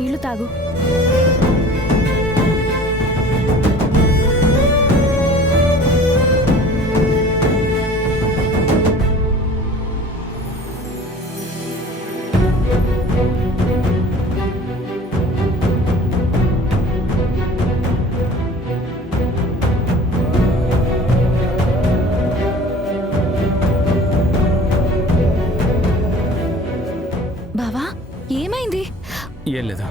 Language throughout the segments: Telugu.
నీళ్లు తాగు. బావా, ఏమైంది? ఏం లేదా.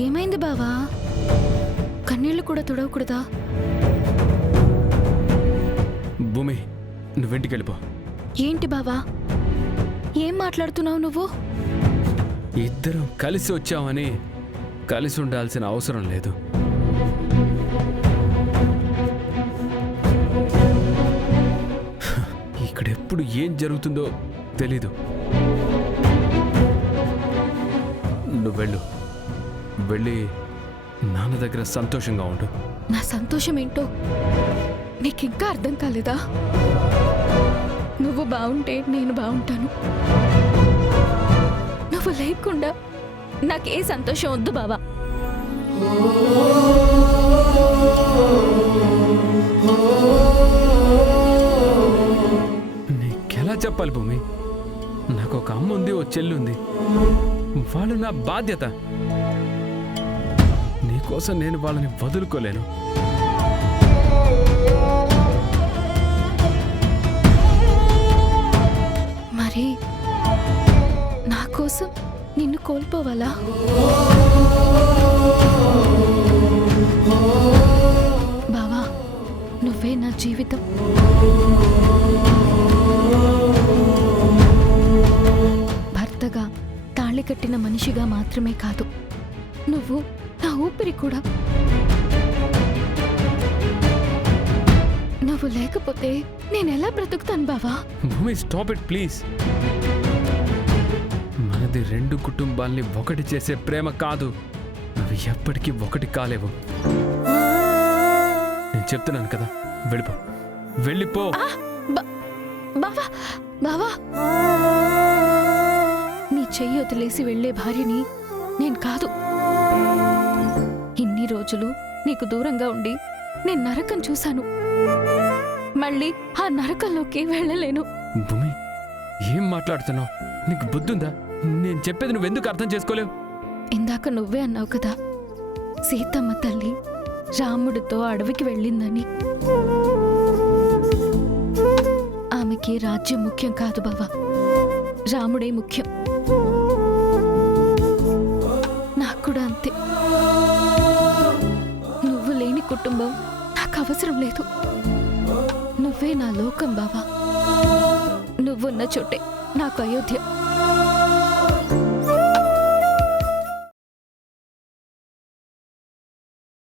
ఏమైంది బావా? కన్నీళ్లు కూడా తుడవకూడదా? భూమి, నువ్వెంటికి వెళ్ళిపో. ఏంటి బావా, ఏం మాట్లాడుతున్నావు నువ్వు? ఇద్దరం కలిసి వచ్చామని కలిసి ఉండాల్సిన అవసరం లేదు. ఇక్కడెప్పుడు ఏం జరుగుతుందో తెలీదు. నువ్వు వెళ్ళి నాన్న దగ్గర సంతోషంగా ఉండు. నా సంతోషం ఏంటో నీకింకా అర్థం కాలేదా? నువ్వు బాగుంటే నేను బాగుంటాను. నువ్వు లేకుండా నాకే సంతోషం వద్దు బావా. నీకెలా చెప్పాలి భూమి? నాకు ఒక అమ్మ ఉంది, ఓ చెల్లుంది. వాళ్ళు నా బాధ్యత. నీకోసం నేను వాళ్ళని వదులుకోలేను. మరి నా కోసం నిన్ను కోల్పోవాలా? బావా, నువ్వే నా జీవితం. భర్తగా తాళి కట్టిన మనిషిగా మాత్రమే కాదు, నువ్వు నా ఊపిరి కూడా. నువ్వు లేకపోతే నేనెలా బ్రతుకుతాను బావా? భూమి, స్టాప్ ఇట్ ప్లీజ్. మనది రెండు కుటుంబాల్ని ఒకటి చేసే ప్రేమ కాదు. అవి ఎప్పటికీ ఒకటి కాలేవు. నేను చెప్తున్నాను కదా, వెళ్ళిపో. బావా, బావా, నీ చెయ్యి వదిలేసి వెళ్లే భార్యని నేను కాదు. ఇన్ని రోజులు నీకు దూరంగా ఉండి నేను నరకం చూశాను. మళ్ళీ ఆ నరకంలోకి వెళ్ళలేను. భూమి, ఏం మాట్లాడుతున్నావు? నీకు బుద్ధుందా? నేను చెప్పేది నువ్వెందుకు అర్థం చేసుకోలేవు? ఇందాక నువ్వే అన్నావు కదా, సీతమ్మ తల్లి రాముడితో అడవికి వెళ్ళిందని. ఆమెకి రాజ్యం ముఖ్యం కాదు బావా, రాముడే ముఖ్యం. నాకు కూడా అంతే. నువ్వు లేని కుటుంబం నాకు అవసరం లేదు. నువ్వే నా లోకం బావా. నువ్వున్న చోటే నాకు అయోధ్య.